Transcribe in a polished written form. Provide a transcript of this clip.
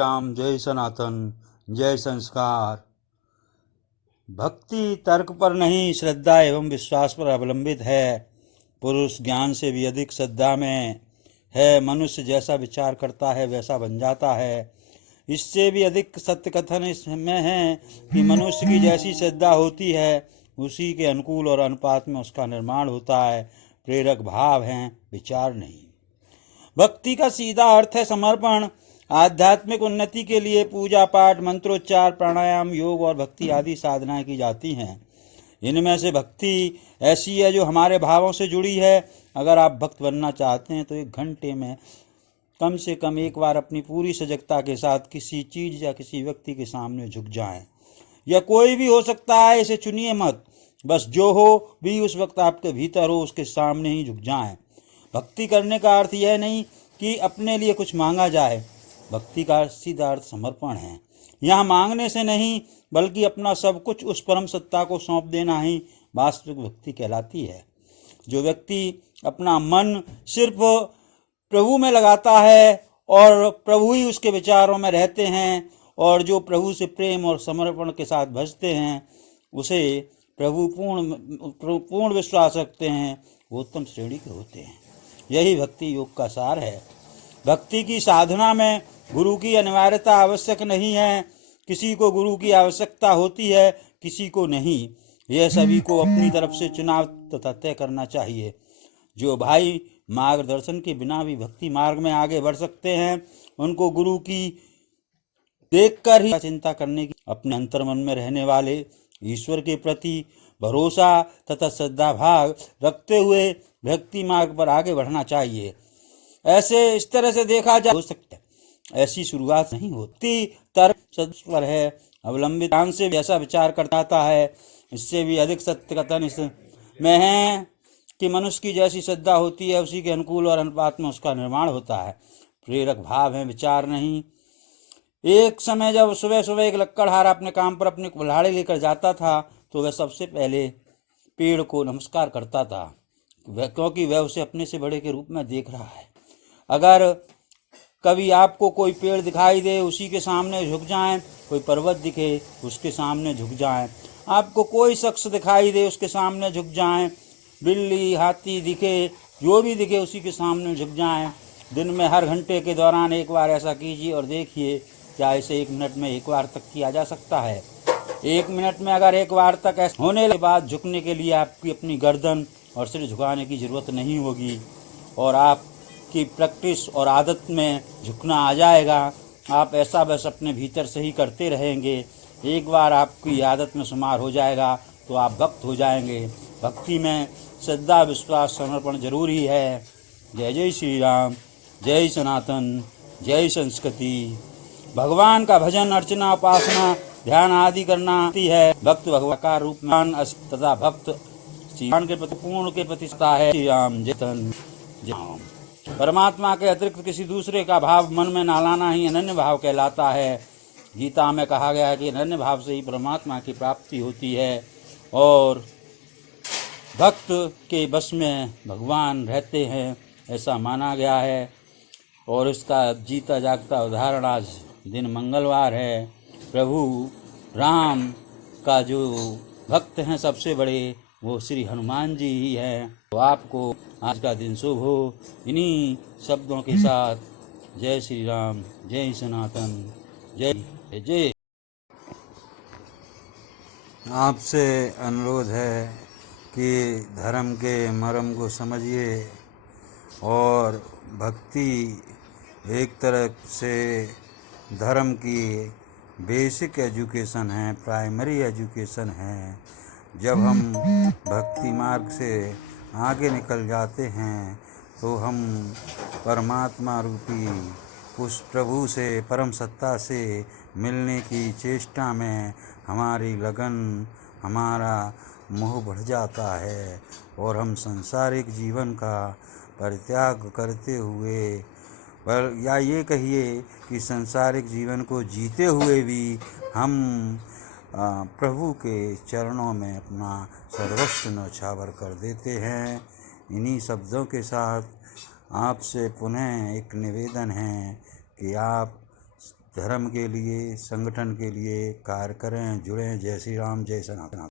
राम, जय सनातन, जय संस्कार। भक्ति तर्क पर नहीं, श्रद्धा एवं विश्वास पर अवलंबित है। पुरुष ज्ञान से भी अधिक श्रद्धा में है। मनुष्य जैसा विचार करता है वैसा बन जाता है। इससे भी अधिक सत्य कथन इसमें है कि मनुष्य की जैसी श्रद्धा होती है उसी के अनुकूल और अनुपात में उसका निर्माण होता है। प्रेरक भाव हैं, विचार नहीं। भक्ति का सीधा अर्थ है समर्पण। आध्यात्मिक उन्नति के लिए पूजा पाठ, मंत्रोच्चार, प्राणायाम, योग और भक्ति आदि साधनाएं की जाती हैं। इनमें से भक्ति ऐसी है जो हमारे भावों से जुड़ी है। अगर आप भक्त बनना चाहते हैं तो 1 घंटे में कम से कम एक बार अपनी पूरी सजगता के साथ किसी चीज या किसी व्यक्ति के सामने झुक जाएं। यह कोई भी हो सकता है, इसे चुनिए मत। बस जो हो भी उस वक्त आपके भीतर हो उसके सामने ही झुक जाएं। भक्ति करने का अर्थ यह नहीं कि अपने लिए कुछ मांगा जाए। भक्ति का सीधा अर्थ समर्पण है। यहाँ मांगने से नहीं बल्कि अपना सब कुछ उस परम सत्ता को सौंप देना ही वास्तविक भक्ति कहलाती है। जो व्यक्ति अपना मन सिर्फ प्रभु में लगाता है और प्रभु ही उसके विचारों में रहते हैं और जो प्रभु से प्रेम और समर्पण के साथ भजते हैं उसे प्रभु पूर्ण विश्वास रखते हैं, वो उत्तम श्रेणी के होते हैं। यही भक्ति योग का सार है। भक्ति की साधना में गुरु की अनिवार्यता आवश्यक नहीं है। किसी को गुरु की आवश्यकता होती है, किसी को नहीं। यह सभी को अपनी तरफ से चुनाव तथा तय करना चाहिए। जो भाई मार्गदर्शन के बिना भी भक्ति मार्ग में आगे बढ़ सकते हैं उनको गुरु की देखकर ही चिंता करने की, अपने अंतर्मन में रहने वाले ईश्वर के प्रति भरोसा तथा श्रद्धा भाव रखते हुए भक्ति मार्ग पर आगे बढ़ना चाहिए। ऐसे इस तरह से देखा जा हो सकता है। ऐसी शुरुआत नहीं होती। तर्क पर है अवलंबित ज्ञान से ऐसा विचार करता है। इससे भी अधिक सत्य कथन इसमें है कि मनुष्य की जैसी श्रद्धा होती है उसी के अनुकूल और अनुपात में उसका निर्माण होता है। प्रेरक भाव है, विचार नहीं। एक समय जब सुबह सुबह एक लक्कड़हारा अपने काम पर अपने कुल्हाड़ी लेकर जाता था तो वह सबसे पहले पेड़ को नमस्कार करता था, क्योंकि वह उसे अपने से बड़े के रूप में देख रहा है। अगर कभी आपको कोई पेड़ दिखाई दे उसी के सामने झुक जाएं, कोई पर्वत दिखे उसके सामने झुक जाएं, आपको कोई शख्स दिखाई दे उसके सामने झुक जाएं, बिल्ली हाथी दिखे जो भी दिखे उसी के सामने झुक जाएं। दिन में हर घंटे के दौरान एक बार ऐसा कीजिए और देखिए क्या इसे 1 मिनट में एक बार तक किया जा सकता है। 1 मिनट में अगर एक बार तक ऐसा होने के बाद झुकने के लिए आपकी अपनी गर्दन और सिर झुकाने की जरूरत नहीं होगी और आपकी प्रैक्टिस और आदत में झुकना आ जाएगा। आप ऐसा बस अपने भीतर से ही करते रहेंगे। एक बार आपकी आदत में शुमार हो जाएगा तो आप भक्त हो जाएंगे। भक्ति में श्रद्धा विश्वास समर्पण जरूरी है। जय जय श्री राम, जय सनातन, जय संस्कृति। भगवान का भजन, अर्चना, उपासना, ध्यान आदि करना है। भक्त भगवान का रूप में तथा भक्त श्री राम के प्रति पूर्ण के प्रति है। श्री राम जय राम। परमात्मा के अतिरिक्त किसी दूसरे का भाव मन में ना लाना ही अनन्य भाव कहलाता है। गीता में कहा गया है कि अनन्य भाव से ही परमात्मा की प्राप्ति होती है और भक्त के बस में भगवान रहते हैं, ऐसा माना गया है। और इसका जीता जागता उदाहरण आज दिन मंगलवार है। प्रभु राम का जो भक्त हैं सबसे बड़े वो श्री हनुमान जी ही हैं। तो आपको आज का दिन शुभ हो। इन्हीं शब्दों के साथ जय श्री राम, जय सनातन, जय जय। आपसे अनुरोध है कि धर्म के मर्म को समझिए और भक्ति एक तरह से धर्म की बेसिक एजुकेशन है, प्राइमरी एजुकेशन है। जब हम भक्ति मार्ग से आगे निकल जाते हैं तो हम परमात्मा रूपी उस प्रभु से, परम सत्ता से मिलने की चेष्टा में हमारी लगन, हमारा मोह बढ़ जाता है और हम सांसारिक जीवन का परित्याग करते हुए, पर या ये कहिए कि सांसारिक जीवन को जीते हुए भी हम प्रभु के चरणों में अपना सर्वस्व न्यौछावर कर देते हैं। इन्हीं शब्दों के साथ आपसे पुनः एक निवेदन है कि आप धर्म के लिए, संगठन के लिए कार्य करें, जुड़ें। जय श्री राम, जय सनातन।